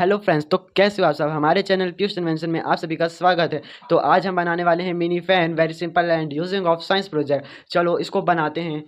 Hello friends, तो कैसे हो आप सब। हमारे चैनल ट्यूस्ट इन्वेंशन में आप सभी का स्वागत है। तो आज हम बनाने वाले हैं mini fan, very simple and using of science project. चलो इसको बनाते हैं।